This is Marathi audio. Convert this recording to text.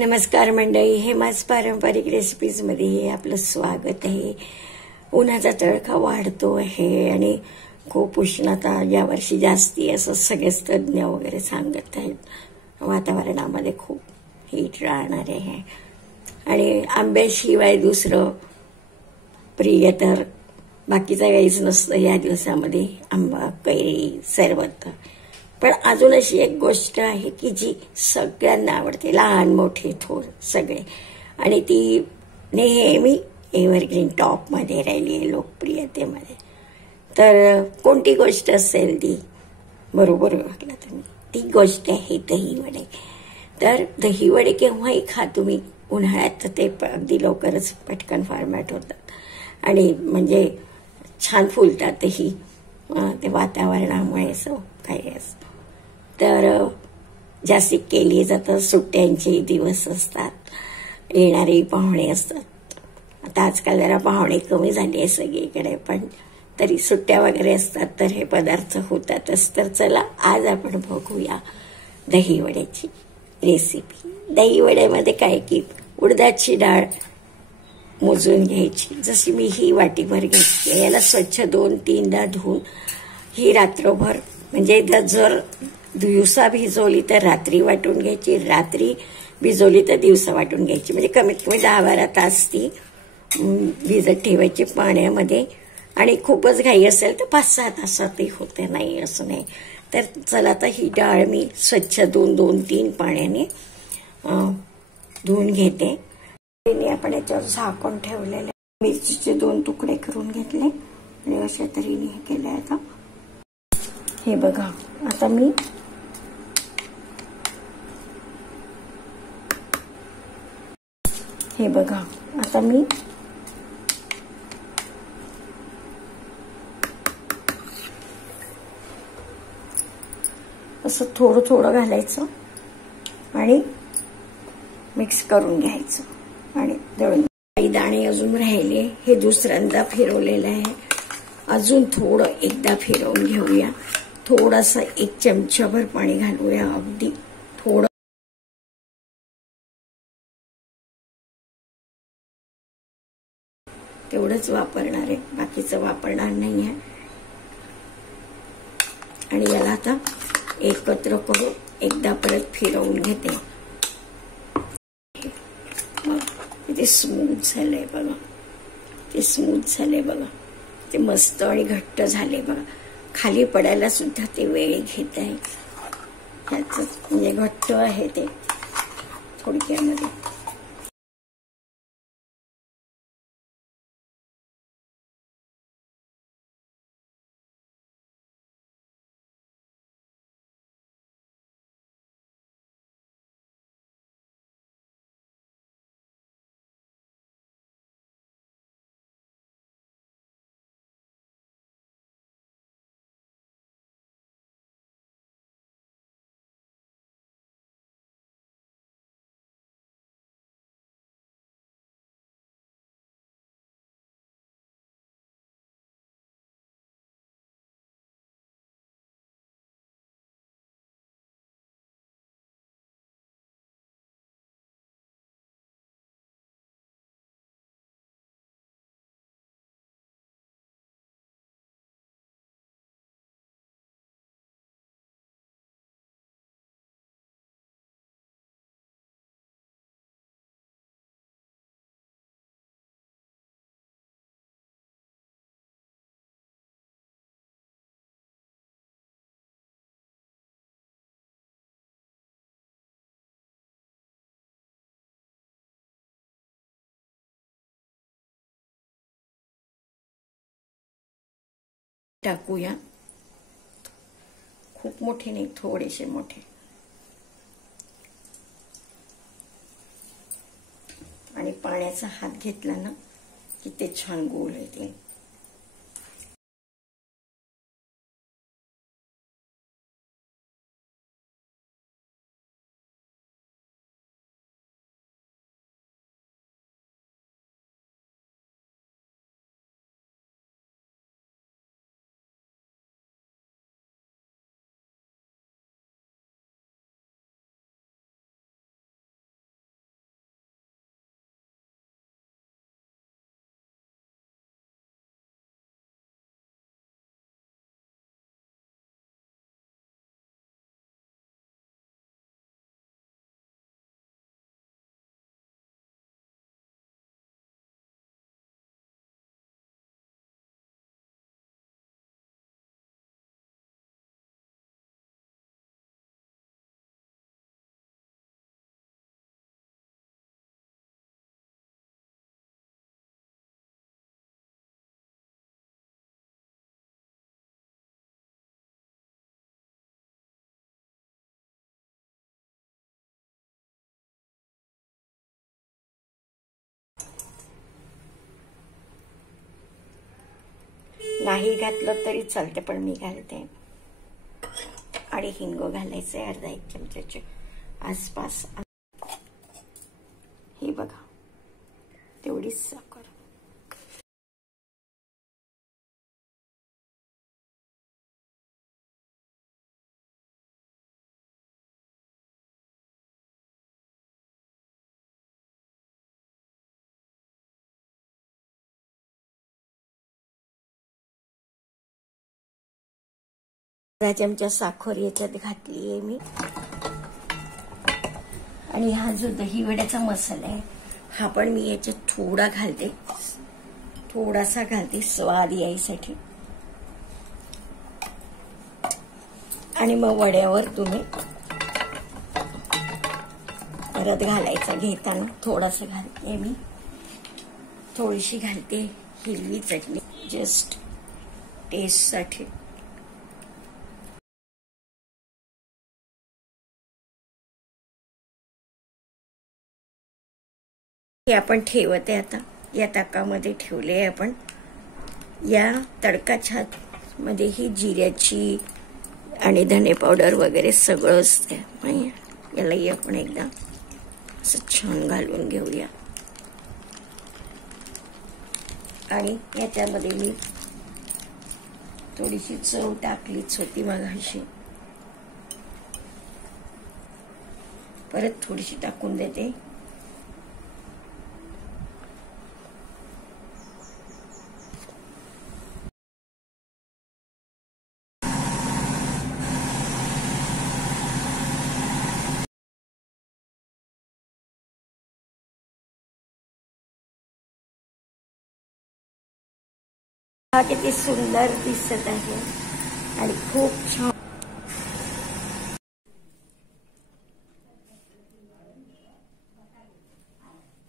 नमस्कार मंडळी, हेमाच पारंपरिक रेसिपीजमध्ये आपलं स्वागत आहे. उन्हाचा तडका वाढतो आहे आणि खूप उष्णता यावर्षी जास्ती असं सगळेच तज्ज्ञ वगैरे सांगत आहेत. वातावरणामध्ये खूप हीट राहणार आहे आणि आंब्याशिवाय दुसरं प्रिय तर बाकीचं काहीच नसतं या दिवसामध्ये. आंबा, कैरी, सरबत. पण अजून अशी एक गोष्ट आहे की जी सगळ्यांना आवडते, लहान मोठे थोर सगळे, आणि ती नेहमी एव्हरग्रीन टॉपमध्ये राहिली आहे लोकप्रियतेमध्ये. तर कोणती गोष्ट असेल ती, बरोबर ओळखला तुम्ही, ती गोष्ट आहे दहीवडे. तर दहीवडे केव्हाही खा तुम्ही, उन्हाळ्यात ते अगदी लवकरच पटकन फॉर्मॅट होतात आणि म्हणजे छान फुलतातही ते वातावरणामुळे. असं काही असं तर जास्ती केली जातं. सुट्ट्यांचे दिवस असतात, येणारे पाहुणे असतात. आता आजकाल जरा पाहुणे कमी झाले आहे सगळीकडे, पण तरी सुट्ट्या वगैरे असतात तर हे पदार्थ होतातच. तर चला आज आपण बघूया दहीवड्याची रेसिपी. दहीवड्यामध्ये काय की उडदाची डाळ मोजून घ्यायची. जशी मी ही वाटीभर घेतली, याला स्वच्छ 2-3दा धुवून ही रात्रभर, म्हणजे जर दिवसा भिजवली तर रात्री वाटून घ्यायची, रात्री भिजवली तर दिवसा वाटून घ्यायची. म्हणजे कमीत कमी 10-12 तास ती भिजत ठेवायची पाण्यामध्ये. आणि खूपच घाई असेल तर 5-6 तासातही होते, नाही असं नाही. तर चला आता ही डाळ मी स्वच्छ 2-3 पाण्याने धुवून घेते. आपण याच्यावर झाकून ठेवलेले, मिरचीचे 2 तुकडे करून घेतले आणि अशा तऱ्हेने हे केले. आता हे बघा, आता मी असं थोडं थोडं घालायचं आणि मिक्स करून घ्यायचं आणि दळून. काही दाणे अजून राहिले, हे दुसऱ्यांदा फिरवलेलं आहे. अजून थोडं एकदा फिरवून घेऊया. थोडंसं 1 चमचाभर पाणी घालूया, अगदी थोडं. तेवढंच वापरणार आहे, बाकीचं वापरणार नाही आहे. आणि याला आता एकत्र करून एकदा परत फिरवून घेते. ते स्मूथ झालंय बघा, ते स्मूथ झाले बघा, ते मस्त आणि घट्ट झाले बघा. खाली पडायला सुद्धा ते वेळ घेत आहे. ह्याच म्हणजे घट्ट आहे ते थोडक्यामध्ये. टाकूया. खूप मोठे नाही, थोडेसे मोठे. आणि पाण्याचा हात घेतला ना की ते छान गोल येते. नाही घातलं तरी चालते, पण मी घालते. आणि हिंग घालायचंय अर्धा 1 चमच्याच्या आसपास. हे बघा तेवढीच साखर. अर्धा चमचा साखर याच्यात घातली आहे मी. आणि हा जो दही वड्याचा मसाला आहे हा पण मी याच्यात थोडा घालते, थोडासा घालते स्वाद यायसाठी. आणि मग वड्यावर तुम्ही परत घालायचा घेताना थोडासा घालते मी. थोडीशी घालते हिरवी चटणी जस्ट टेस्टसाठी. हे आपण ठेवत आहे आता या ताकामध्ये ठेवले आहे आपण. या तडकाच्या मध्ये ही जिऱ्याची आणि धने पावडर वगैरे सगळं असते. यालाही आपण एकदा असं छान घालून घेऊया. आणि याच्यामध्ये मी थोडीशी चव टाकलीच होती मगाशी, परत थोडीशी टाकून देते. हा किती सुंदर दिसत आहे आणि खूप छान.